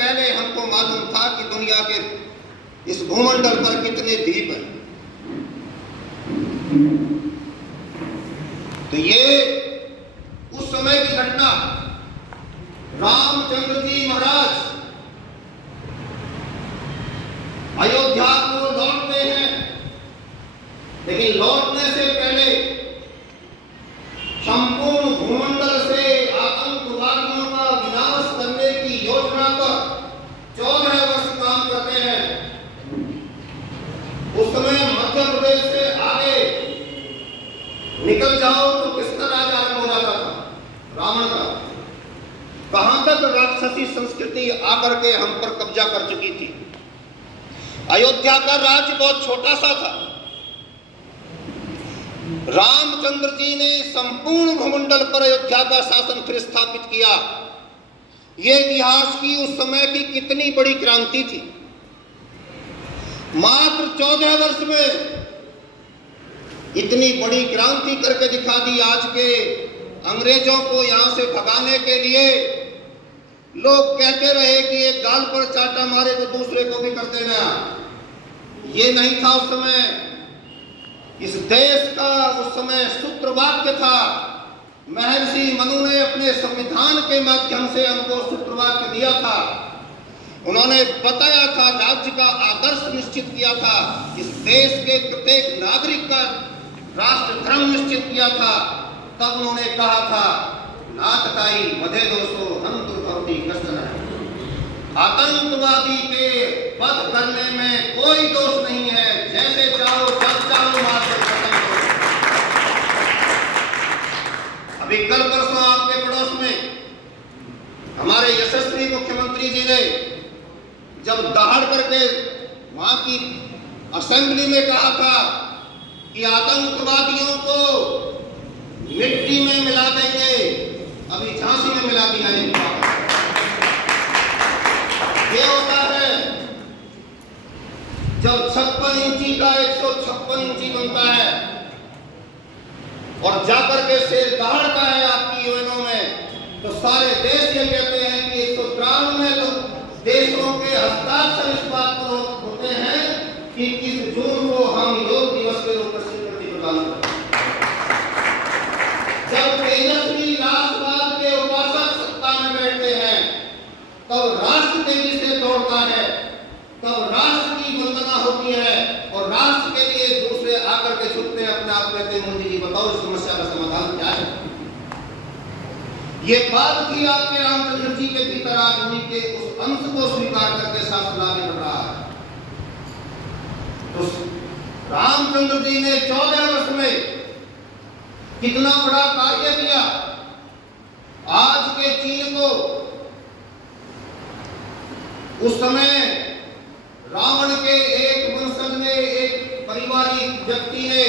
पहले हमको मालूम था कि दुनिया के इस भूमंडल पर कितने द्वीप हैं। तो ये उस समय की घटना। रामचंद्र जी महाराज अयोध्या को लौटते हैं, लेकिन लौटने से पहले संपूर्ण भूमंडल से आतंकवादियों का विनाश करने की योजना पर 14 वर्ष काम करते हैं। उस समय मध्य प्रदेश से आगे निकल जाओ तो किसका राज आरंभ हो जाता था? रावण का। कहां तक राक्षसी संस्कृति आकर के हम पर कब्जा कर चुकी थी। अयोध्या का राज्य बहुत छोटा सा था। रामचंद्र जी ने संपूर्ण भूमंडल पर अयोध्या का शासन फिर स्थापित किया। यह इतिहास की उस समय की कितनी बड़ी क्रांति थी। मात्र 14 वर्ष में इतनी बड़ी क्रांति करके दिखा दी। आज के अंग्रेजों को यहां से भगाने के लिए लोग कहते रहे कि एक गाल पर चाटा मारे तो दूसरे को भी कर देना। ये नहीं था उस समय। इस देश का उस समय सूत्र वाक्य था। महर्षि मनु ने अपने संविधान के माध्यम से हमको सूत्र वाक्य दिया था। उन्होंने बताया था, राज्य का आदर्श निश्चित किया था, इस देश के प्रत्येक नागरिक का राष्ट्र धर्म निश्चित किया था। तब उन्होंने कहा था, नाथताई मधे दोषो हम दुर्भवती कृष्ण है। आतंकवादी के वध करने में कोई दोष नहीं है। जैसे चाहो जब चाहो मार कर खत्म करो। अभी कल परसों आपके पड़ोस में हमारे यशस्वी मुख्यमंत्री जी ने जब दहाड़ करके वहां की असेंबली में कहा था कि आतंकवादियों को मिट्टी में मिला देंगे, अभी झांसी में मिला दिया है। ये होता है जब 56 इंची का 156 इंची बनता है और जाकर के शेर दहाड़ता है आपकी यूएनओ में, तो सारे देश ये कहते हैं कि 193 देशों के हस्ताक्षर इस बात पर होते हैं कि 21 जून को हम योग दिवस के रूप में स्वीकृति प्रदान करें। जब तेजस्वी राष्ट्रवाद के उपासक सत्ता में बैठते हैं तब राष्ट्र तेजी से दौड़ता है, तब राष्ट्र की वंदना होती है और राष्ट्र के लिए दूसरे आकर के झुकते हैं। अपने आप कहते हैं, मोदी जी बताओ इस समस्या का समाधान क्या है? ये बात थी आपके रामचंद्र जी के भीतर। आज उन्हीं के उस अंश को स्वीकार करके शासन आगे बढ़ रहा है। तो रामचंद्र जी ने 14 वर्ष में कितना बड़ा कार्य किया। आज के चीन को उस समय रावण के एक वंशज ने, एक पारिवारिक व्यक्ति ने,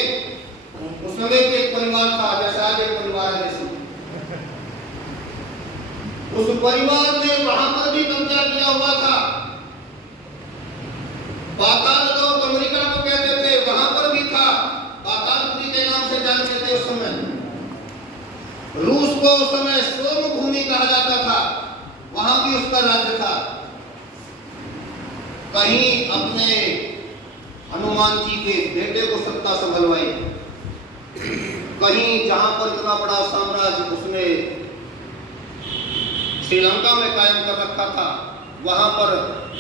उस समय के एक परिवार था जैसा आज एक परिवार है, उस परिवार ने वहां पर भी कब्जा किया हुआ था। पाताल लोक अमेरिका को कहते थे, वहां पर भी था। पातालपुरी के नाम से जानते थे उस समय। रूस को उस समय सोम भूमि कहा जाता था, वहां भी उसका राज्य था। कहीं अपने हनुमान जी के बेटे को सत्ता संभलवाई, कहीं जहां पर इतना बड़ा साम्राज्य उसने श्रीलंका में कायम कर रखा था, वहां पर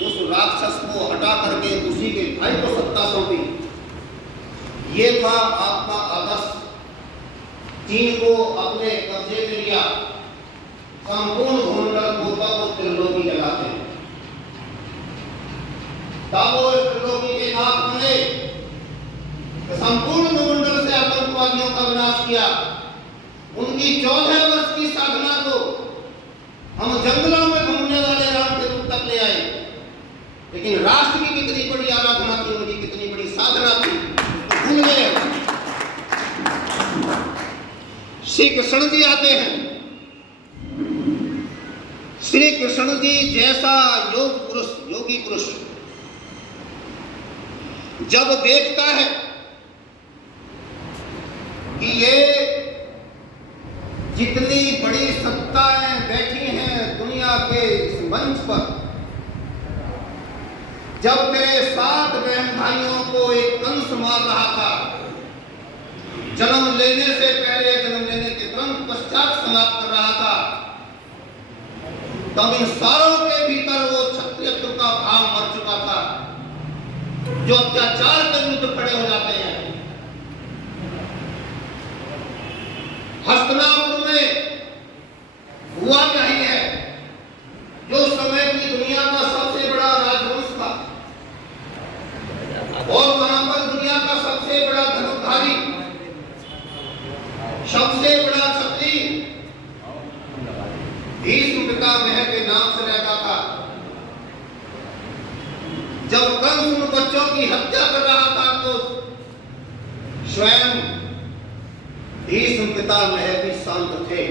उस राक्षस को हटा करके उसी के भाई को सत्ता सौंपी। ये था आपका आदर्श। चीन को अपने कब्जे में लिया, संपूर्ण भूमंडल को त्रिलोकी कहलाते हैं। त्रिलोकी के नाथ ने संपूर्ण भूमंडल से आतंकवादियों का विनाश किया। उनकी 14 वर्ष की साधना को हम जंगलों में घूमने वाले राम के रूप तक ले आए। लेकिन राष्ट्र की कितनी बड़ी आराधना थी, उनकी कितनी बड़ी साधना थी, भूल गए। श्री कृष्ण जी आते हैं। श्री कृष्ण जी जैसा योग पुरुष, योगी पुरुष जब देखता है कि ये जितनी बड़ी सत्ताएं बैठी हैं दुनिया के इस मंच पर, भाइयों को एक कंस मार रहा था, जन्म लेने से पहले, जन्म लेने के तुरंत पश्चात समाप्त कर रहा था, तब इन सारों के भीतर वो क्षत्रियत्व का भाव मर चुका था, जो अत्याचार के विरुद्ध खड़े हो जाते हैं। हस्तिनापुर में हुआ यही है, जो समय की दुनिया का सबसे बड़ा राजवंश था और वहां पर दुनिया का सबसे बड़ा धनुर्धारी, सबसे बड़ा क्षत्रिय भीष्म पितामह के नाम से रहता था। जब कंस उन बच्चों की हत्या कर रहा था तो स्वयं भीष्म पितामह भी शांत थे।